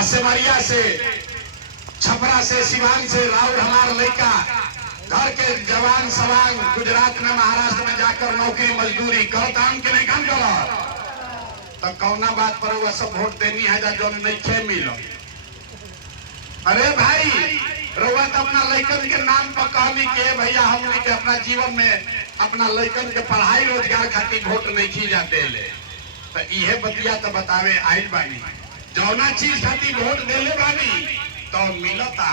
सिमरिया से, छपरा से, सिवान से राउर हमार लड़का घर के जवान सवान गुजरात में, महाराष्ट्र में जाकर नौकरी मजदूरी करता कि नहीं काम कर, तो कौना बात पर वह सब वोट देनी है जो नहीं मिलो। अरे भाई रउआ तो अपना लड़कन के नाम पर कहनी के भैया हमने के अपना जीवन में अपना लड़कन के पढ़ाई रोजगार खातिर वोट नहीं की जाते ले, तो यह बतिया तो बतावे आइल बानी। जौना चीज खातिर वोट देले बानी तो मिलता,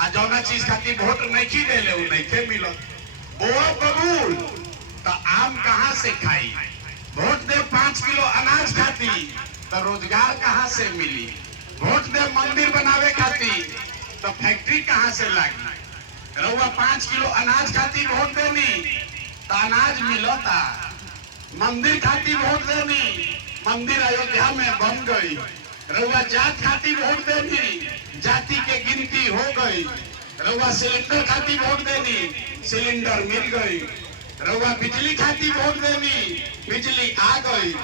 आ जौना चीज खातिर वोट नहीं की देले उ नहीं के मिलत। वो बबूल तो आम कहाँ से खाई, वोट दे 5 किलो अनाज खाती तो रोजगार कहाँ से मिली, वोट दे मंदिर बनावे खाती तो फैक्ट्री कहाँ से लगी। रउआ 5 किलो अनाज खाती वोट देनी तो अनाज मिलता, मंदिर खाती वोट देनी मंदिर अयोध्या में बन गई। रउआ जात खाती वोट देनी, जाति के गिनती हो गई। रउआ सिलेंडर खाती वोट देनी, सिलेंडर मिल गई। रउआ बिजली खाती वोट देनी, बिजली आ गई।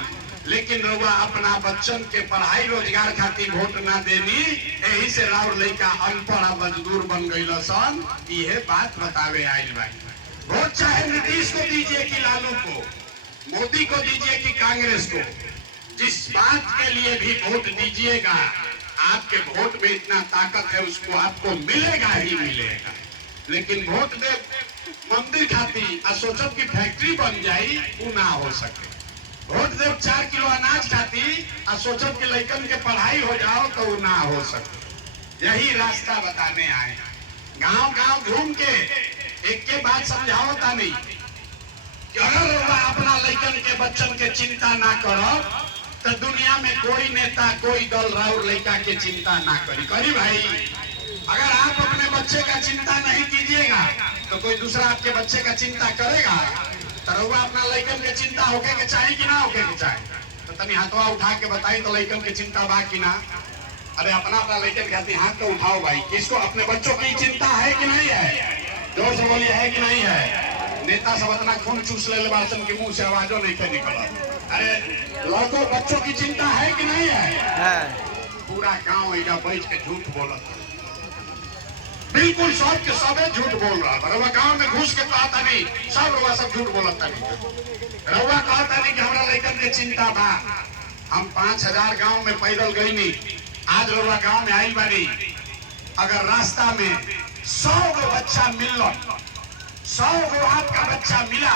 लेकिन रउआ अपना बच्चन के पढ़ाई रोजगार खातिर वोट ना देनी, यही से राउर लड़का अनपढ़ मजदूर बन गई सन। यह बात बतावे आइल बानी। वोट चाहे नीतीश को दीजिए कि लालू को, मोदी को दीजिए कि कांग्रेस को, जिस बात के लिए भी वोट दीजिएगा आपके वोट में इतना ताकत है उसको आपको मिलेगा ही मिलेगा। लेकिन वोट दे मंदिर खाती और सोचो कि फैक्ट्री बन जाई, वो ना हो सके। वोट दे 4 किलो अनाज खाती और सोचो कि लड़कन के पढ़ाई हो जाओ तो वो ना हो सके। यही रास्ता बताने आए। गांव गांव घूम के एक के बात समझाओ था नहीं कि अगर अपना लड़कन के बच्चन के चिंता ना करो तो दुनिया में कोई नेता कोई दल राउर लड़का के चिंता ना करी भाई। अगर आप अपने बच्चे का चिंता नहीं कीजिएगा तो कोई दूसरा आपके बच्चे का चिंता करेगा। तो रउआ अपना लड़कन के चिंता होके के चाहे कि ना होके के चाहे, तो तनी हाथवा उठा के बताई तो लड़कन के चिंता बा कि ना। अरे अपना लड़कन के हाथ तो उठाओ भाई। किसको अपने बच्चों की चिंता है कि नहीं है? जोर से बोलिए, है कि नहीं है? नेता सब इतना खून चूस ले बासन के मुंह से आवाजों नहीं थे निकला। अरे लड़कों बच्चों की चिंता है कि नहीं है? पूरा गांव इधर बैठ के झूठ बोलत, बिल्कुल सब के सबे झूठ बोल रहा। रउआ गांव में घुस के कहता नहीं, सब रउआ सब झूठ बोलता नहीं। रउआ कहता नहीं कि हमरा लड़कन के चिंता बा। हम 5000 गांव में पैदल गई नहीं, आज रउआ गांव में आई बानी। अगर रास्ता में 100 गो बच्चा मिलल, 100 गो आपका बच्चा मिला,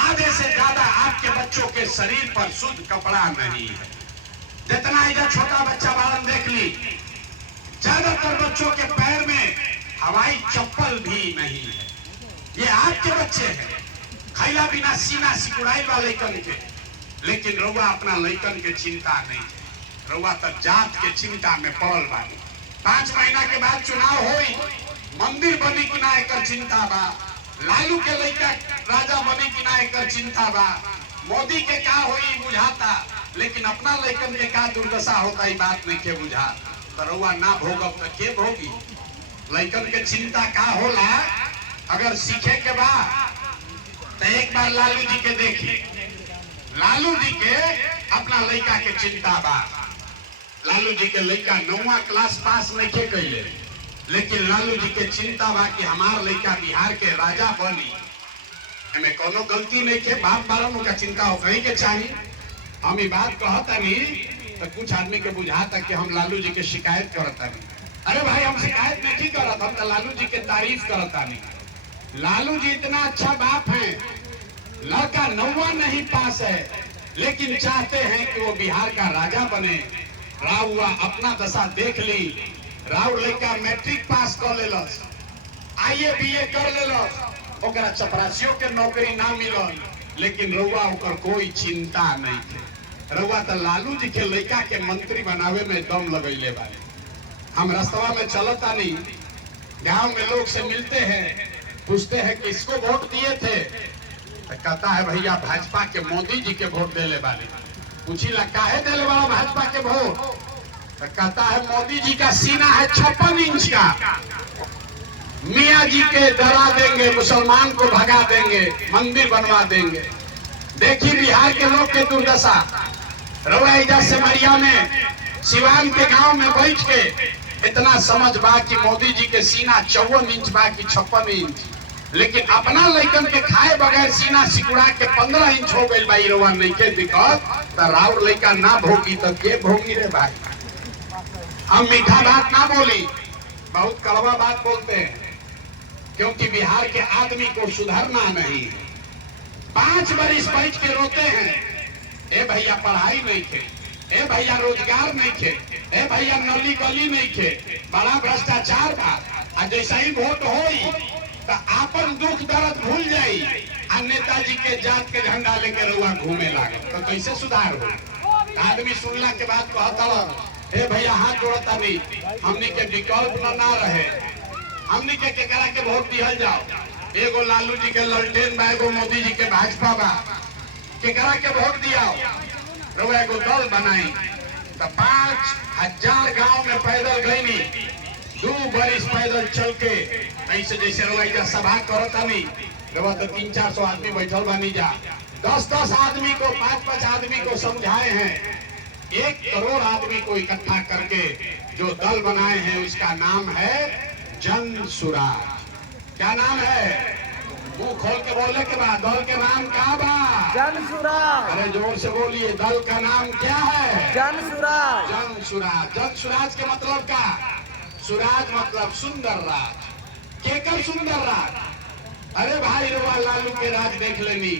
आधे से ज्यादा आपके बच्चों के शरीर पर शुद्ध कपड़ा नहीं है। जितना इधर छोटा बच्चा बालन देख ली, ज्यादातर बच्चों के पैर में हवाई चप्पल भी नहीं है। ये आपके बच्चे हैं, खैला बिना सीना सिकुड़ाई वाले लड़कन के। लेकिन रउआ अपना लड़कन के चिंता नहीं है। रउआ तो जात के चिंता में पड़ल बानी। 5 महीना के बाद चुनाव होई, मंदिर बनी कि ना एकर चिंता बा। लालू के लड़का राजा बनी कि ना एकर चिंता बा। मोदी के का होई बुझाता, लेकिन अपना लड़कन के का दुर्दशा होता ई बात नहीं के बुझा। तो रउआ ना भोगब तो के भोगी? लड़कन के चिंता का होला अगर सीखे के बाद तो एक बार लालू जी के देखी। लालू जी के अपना लड़का के चिंता बा। लालू जी के लड़का 9वां क्लास पास नहीं के कैले, लेकिन लालू जी के चिंता बा कि हमार लड़का बिहार के राजा बनी। हमें कोनो गलती नहीं के, बाप बारन का चिंता हो कहीं के चाहिए। हम ये बात कहता नहीं तो कुछ आदमी के बुझाता कि हम लालू जी के शिकायत करता नहीं। अरे भाई हम शिकायत नहीं करत, हम तो लालू जी के तारीफ करता नहीं। लालू जी इतना अच्छा बाप है, लड़का 9वां नहीं पास है लेकिन चाहते हैं कि वो बिहार का राजा बने। राउआ अपना दशा देख ली। राउर लड़का मैट्रिक पास कर लेलस, IA BA कर लेलस, ओकरा चपरासियों के नौकरी ना मिलल, लेकिन रउआ ओकर कोई चिंता नहीं थे। रउआ तो लालू जी के लड़का के मंत्री बनावे में दम लगैले बारे। हम रास्ता में चलता नहीं, गांव में लोग से मिलते हैं, पूछते हैं किसको वोट दिए थे, तो कहता है भैया भाजपा के मोदी जी के वोट देले बारे। पूछिला काहे देले वाला भाजपा के वोट, तो कहता है मोदी जी का सीना है 56 इंच का, मियाँ जी के डरा देंगे, मुसलमान को भगा देंगे, मंदिर बनवा देंगे। देखिए बिहार के लोग के दुर्दशा। रउआ इधर सिमरिया में सिवान के गांव में बैठ के इतना समझ बा कि मोदी जी के सीना 54 इंच बा कि 56 इंच, लेकिन अपना लइकन के खाए बगैर सीना सिकुड़ा के 15 इंच हो गई भाई। रवा नहीं के दिक्कत तो राउर लइका ना भोगी तो के भोगी रे भाई। हम मीठा बात ना बोली, बहुत कड़वा बात बोलते हैं, क्योंकि बिहार के आदमी को सुधरना नहीं। 5 बरिस बैठ के रोते हैं, ए भैया पढ़ाई नहीं थे, ए भैया रोजगार नहीं थे, ए भैया नली गली नहीं थे, बड़ा भ्रष्टाचार बा। जैसा ही वोट होई तो आपन दुख दर्द भूल जाई आ नेताजी के जात के झंडा लेके रउआ घूमे लागे, तो कैसे सुधार हो? आदमी सुनला के बाद कहता ए भैया हाथ जोड़ता नहीं, हमने के विकल्प ना रहे, हमने के केकरा के वोट दिहल जाओ। एगो लालू जी के ललटेन बा, एगो मोदी जी के भाजपा बा, केकरा के वोट दिया? रउआ एगो दल बनाई तो 5000 गांव में पैदल गईनी, 2 बरिस पैदल चल के, ऐसे जैसे रउआ सभा करता नहीं, रउआ तो 300-400 आदमी बैठल बानी जा, 10-10 आदमी को 5-5 आदमी को समझाए हैं, 1 करोड़ आदमी को इकट्ठा करके जो दल बनाए हैं उसका नाम है जन सुराज। क्या नाम है? मुंह खोल के बोलने के बाद दल के नाम क्या बा? जन सुराज। अरे जोर से बोलिए, दल का नाम क्या है? जन सुराज। जन सुराज। जन सुराज के मतलब का? सुराज मतलब सुंदर राज। केकर सुंदर राज? अरे भाई रउआ लालू के राज देख लेनी,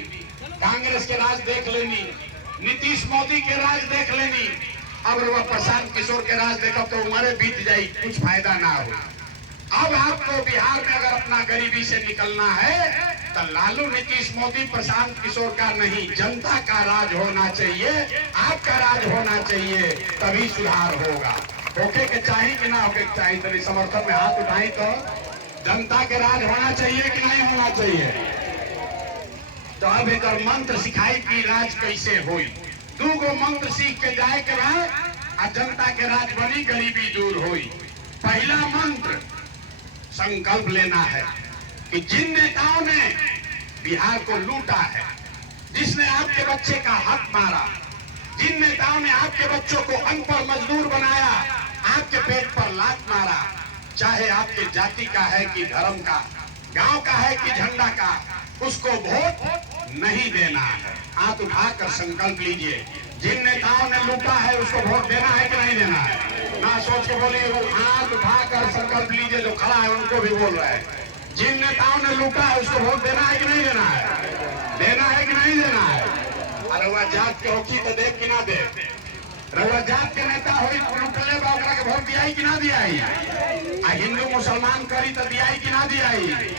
कांग्रेस के राज देख लेनी, नीतीश मोदी के राज देख लेनी, अब रउआ प्रशांत किशोर के राज देखो तो उम्र बीत जाई, कुछ फायदा ना हो। अब आपको बिहार में अगर अपना गरीबी से निकलना है तो लालू नीतीश मोदी प्रशांत किशोर का नहीं, जनता का राज होना चाहिए, आपका राज होना चाहिए, तभी सुधार होगा। होके के चाहिए कि ना होके चाहिए? तो समर्थन में हाथ उठाई तो जनता के राज होना चाहिए कि नहीं होना चाहिए? तो अब एक मंत्र सिखाई कि राज कैसे होई। 2 गो मंत्र सीख के जाए के बाद जनता के राज बनी, गरीबी दूर होई। पहला मंत्र संकल्प लेना है कि जिन नेताओं ने बिहार को लूटा है, जिसने आपके बच्चे का हक मारा, जिन नेताओं ने आपके बच्चों को अनपढ़ मजदूर बनाया, आपके पेट पर लात मारा, चाहे आपके जाति का है कि धर्म का, गांव का है कि झंडा का, उसको वोट नहीं देना है। हाथ उठाकर संकल्प लीजिए, जिन नेताओं ने लूटा है उसको वोट देना है कि नहीं देना है? ना सोच के बोलिए, वो हाथ उठाकर संकल्प लीजिए, जो खड़ा है उनको भी बोल रहे हैं, जिन नेताओं ने लूटा है उसको वोट देना है कि नहीं देना है? देना है कि नहीं देना है? अरे वह जात के होकी तो देख कि ना दे, रउआ जात के नेता होई लूटले बा ओकरा के वोट दियाई कि ना दियाई? आ हिंदू मुसलमान करी तो दियाई कि ना दियाई?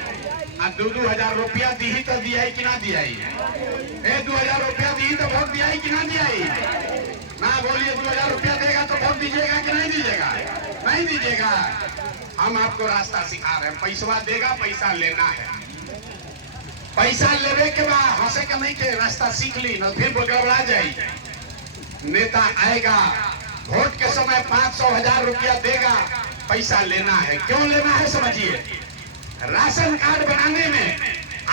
आ 2-2 हजार रुपया दी तो दियाई कि ना दियाई? 2000 रुपया दी तो वोट दियाई कि ना दियाई? ना बोलिए, 2000 रुपया देगा तो वोट दीजिएगा कि नहीं दीजिएगा? नहीं दीजिएगा। हम आपको रास्ता सिखा रहे हैं, पैसा देगा, पैसा लेना है, पैसा लेने के बाद हंसे का नहीं के रास्ता सीख ली ना, फिर गड़बड़ा जाए। नेता आएगा, वोट के समय 500-1000 रुपया देगा, पैसा लेना है। क्यों लेना है समझिए, राशन कार्ड बनाने में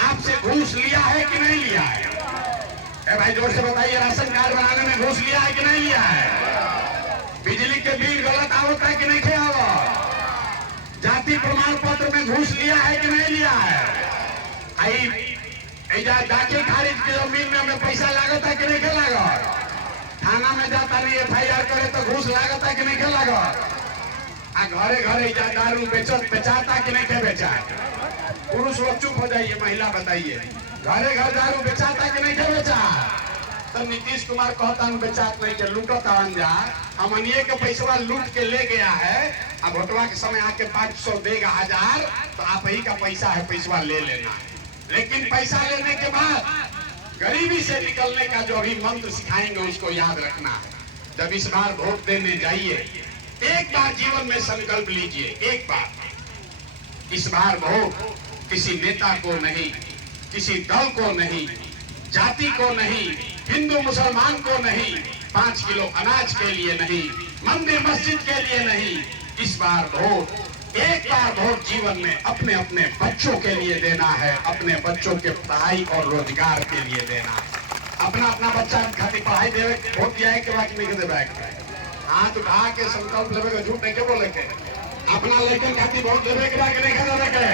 आपसे घूस लिया है कि नहीं लिया है? भाई जोर से बताइए, राशन कार्ड बनाने में घूस लिया है कि नहीं लिया है? बिजली के बिल गलत आवता है कि नहीं थे आवत? जाति प्रमाण पत्र में घूस लिया है कि नहीं लिया है? दाखिल खारिज की जमीन में हमें पैसा लागत है कि नहीं लागत? थाना में जाता नहीं FIR करे तो घूस लागत है कि नहीं लागत? घरे घरे दारू बेचाता कि नहीं बेचा? पुरुष लोग चुप हो जाइए, महिला बताइए, घरे घर दारू बेचाता कि नहीं बेचा? तो नीतीश कुमार कहता हूँ बेचात नहीं के, लूटता जा, हमनिए के पैसा लूट के ले गया है, अब वोटवा के समय आके 500 देगा 1000, तो आप ही का पैसा है, पैसा ले लेना है। लेकिन पैसा लेने के बाद गरीबी से निकलने का जो अभी मंत्र सिखाएंगे उसको याद रखना है। जब इस बार वोट देने जाइए, एक बार जीवन में संकल्प लीजिए, एक बार इस बार वोट किसी नेता को नहीं, किसी दल को नहीं, जाति को नहीं, हिंदू मुसलमान को नहीं, 5 किलो अनाज के लिए नहीं, मंदिर मस्जिद के लिए नहीं, इस बार वोट, एक बार वोट जीवन में अपने अपने बच्चों के लिए देना है, अपने बच्चों के पढ़ाई और रोजगार के लिए देना है। अपना अपना बच्चा खातिर पढ़ाई देवे वोट दिया है कि बाकी नहीं देवे? हाथ उठा के संकल्प लेवे के, झूठ नहीं के बोले के। अपना लड़कन खातिर वोट देवे के बाद नहीं देवे के,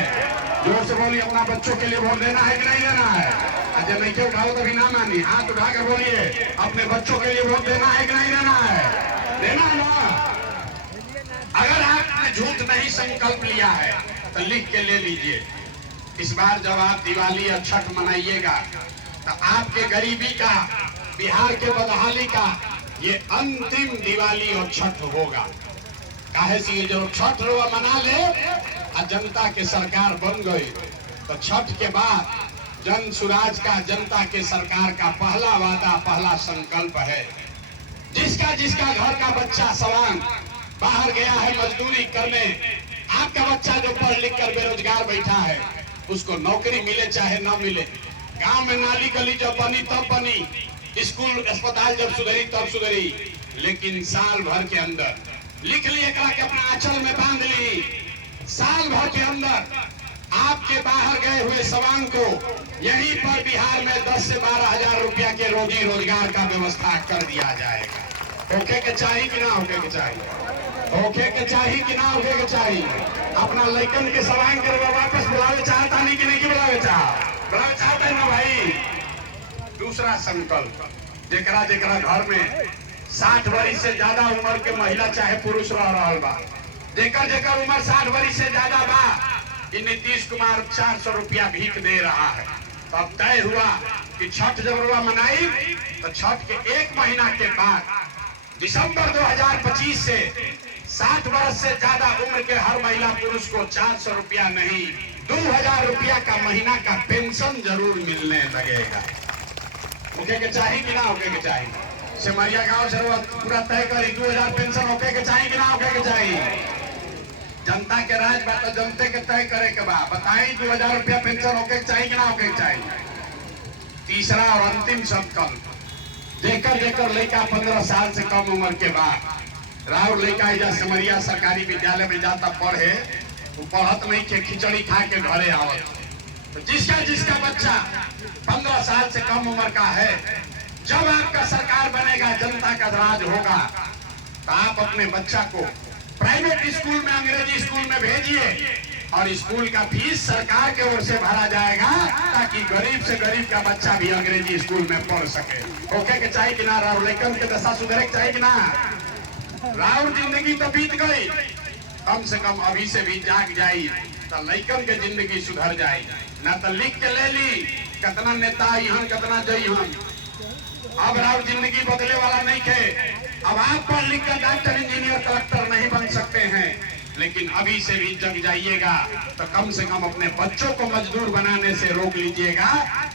जोर से बोलिए। अपना बच्चों के लिए वोट देना है कि नहीं देना है? जब नहीं के उठाओ तभी ना मानी, हाथ उठा कर बोलिए अपने बच्चों के लिए वोट देना है कि नहीं देना है? देना है ना। अगर आपने झूठ नहीं संकल्प लिया है तो लिख के ले लीजिए। इस बार जब आप दिवाली और छठ मनाइएगा तो आपके गरीबी का, बिहार के बदहाली का ये अंतिम दिवाली और छठ होगा। काहे से जो छठ रोआ मना ले और जनता के सरकार बन गई तो छठ के बाद जन सुराज का, जनता के सरकार का पहला वादा, पहला संकल्प है। जिसका जिसका घर का बच्चा सवांग बाहर गया है मजदूरी करने, आपका बच्चा जो पढ़ लिख कर बेरोजगार बैठा है उसको नौकरी मिले चाहे न मिले। गांव में नाली गली जब बनी तब बनी, स्कूल अस्पताल जब सुधरी तब सुधरी, लेकिन साल भर के अंदर लिख लिए के अपना आंचल में बांध ली, साल भर के अंदर आपके बाहर गए हुए सवांग को यहीं पर बिहार में 10 से 12 हजार रुपया के रोजी रोजगार का व्यवस्था कर दिया जाएगा। होके के चाहिए कि ना होके के चाहिए? होके के चाहिए कि ना होके के चाहिए? अपना लड़कन के सवांग के वापस बुलावे चाहता नहीं कि नहीं कि बुलावे चाहता है ना भाई। दूसरा संकल्प, जेकरा जेकरा घर में 60 वर्ष से ज्यादा उम्र के महिला चाहे पुरुष रह रहा बा, जेकर जेकर उम्र 60 वर्ष से ज्यादा बा, कि नीतीश कुमार 400 रुपया भीख दे रहा है। तो अब तय हुआ कि छठ जब रुआ मनाई तो छठ के 1 महीना के बाद दिसंबर 2025 से 60 वर्ष से ज्यादा उम्र के हर महिला पुरुष को 400 रुपया नहीं 2000 रुपया का महीना का पेंशन जरूर मिलने लगेगा। होके के चाहिए कि ना होके के चाहिए? सिमरिया गांव से पूरा तय करी 2000 पेंशन होके के चाहिए कि ना होके के चाहिए? जनता के राज बात तो जनते के तय करे के बाद बताई 2000 रुपया पेंशन होके चाहिए कि ना होके चाहिए? तीसरा और अंतिम संकल्प, जेकर जेकर लड़का 15 साल से कम उम्र के बाद राउर लड़का या सिमरिया सरकारी विद्यालय में जाता पढ़े, वो पढ़त नहीं के खिचड़ी खा के घरे आवत। तो जिसका जिसका बच्चा 15 साल से कम उम्र का है, जब आपका सरकार बनेगा, जनता का राज होगा, तो आप अपने बच्चा को प्राइवेट स्कूल में, अंग्रेजी स्कूल में भेजिए और स्कूल का फीस सरकार के ओर से भरा जाएगा ताकि गरीब से गरीब का बच्चा भी अंग्रेजी स्कूल में पढ़ सके। होके के चाहिए कि ना? राहुल लेकिन के दशा सुधरे के चाहिए कि ना? राहुल जिंदगी तो बीत गई, कम से कम अभी से भी जाग जाई तो लइकन के जिंदगी सुधर जाई। ना तो लिख के ले ली कितना नेता यहाँ कितना जई हम, अब राहुल जिंदगी बदले वाला नहीं थे। अब आप पढ़ लिख कर डॉक्टर, इंजीनियर, कलेक्टर नहीं बन सकते हैं, लेकिन अभी से भी जग जाइएगा तो कम से कम अपने बच्चों को मजदूर बनाने से रोक लीजिएगा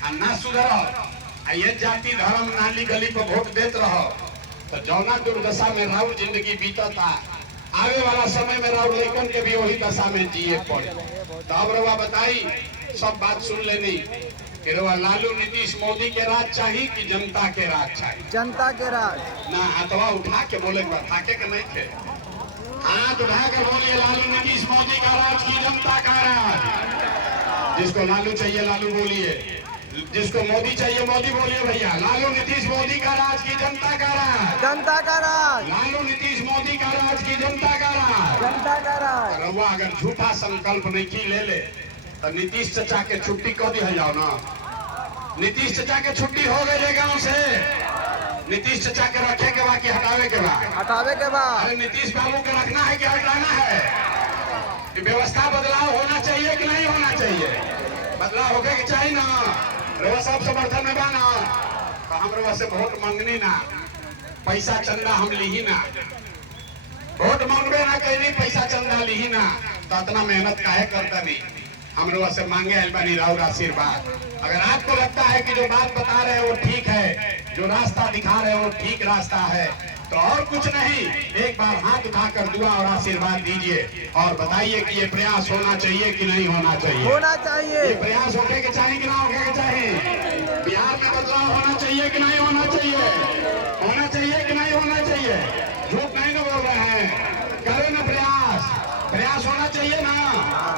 और ना सुधरो। ये जाति धर्म नाली गली पर वोट देते रहो तो जौना दुर्दशा में राहुल जिंदगी बीतता, आगे वाला समय में राहुल लेकिन के भी वही दशा में जिए पड़े। तो अब रवा बताई, सब बात सुन लेनी कि रवा लालू नीतीश मोदी के राज चाहिए कि जनता के राज चाहिए? जनता के राज। ना हाथवा उठा के बोले, थाके के नहीं थे, हाथ उठा के बोलिए लालू नीतीश मोदी का राज की जनता का राज। जिसको लालू चाहिए लालू बोलिए, जिसको मोदी चाहिए मोदी बोलिए भैया। लालू नीतीश मोदी का राज की जनता का राज। जनता का राज। लालू नीतीश मोदी का राज की जनता का राज। जनता का राज। रउआ अगर झूठा संकल्प नहीं की ले तो नीतीश चाचा के छुट्टी कह दी जाओ ना। नीतीश चाचा के छुट्टी हो गई गाँव से। नीतीश चाचा के रखे के बाद कि हटावे के बाद? हटावे के बाद। अरे नीतीश बाबू के रखना है कि हटाना है? व्यवस्था बदलाव होना चाहिए कि नहीं होना चाहिए? बदलाव होके के चाहिए ना। रउआ सब समर्थन में बा ना, तो हम रउआ से वोट मांगनी ना, पैसा चंदा हम ली ना, वोट मांगबे ना कहीं, पैसा चंदा ली ना, तो इतना मेहनत काहे करता नहीं? हम लोग से मांगे अलबानी राउर आशीर्वाद। अगर आपको लगता है कि जो बात बता रहे हैं वो ठीक है, जो रास्ता दिखा रहे हैं वो ठीक रास्ता है, तो और कुछ नहीं, एक बार हाथ उठाकर दुआ और आशीर्वाद दीजिए और बताइए कि ये प्रयास होना चाहिए कि नहीं होना चाहिए? होना चाहिए। ये प्रयास होने के चाहिए कि ना होने के चाहिए? बिहार में बदलाव होना चाहिए कि नहीं होना चाहिए? होना चाहिए कि नहीं होना चाहिए? झूठ नहीं ना बोल रहे हैं, करें ना प्रयास, प्रयास होना चाहिए ना।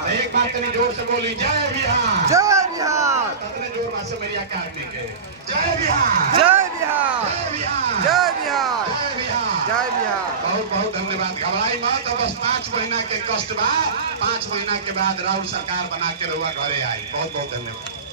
तो एक बार तनी जोर से बोली, जय बिहार। जय बिहार। कितने जोर से मेरी काटने के, जय बिहार। जय बिहार। जय बिहार। जय बिहार। बिहार जय बिहार। जय बिहार। बहुत बहुत धन्यवाद। घबराई मत, अब बस 5 महीना के कष्ट बा, 5 महीना के बाद राउर सरकार बना के रहुआ घरे आई। बहुत बहुत धन्यवाद।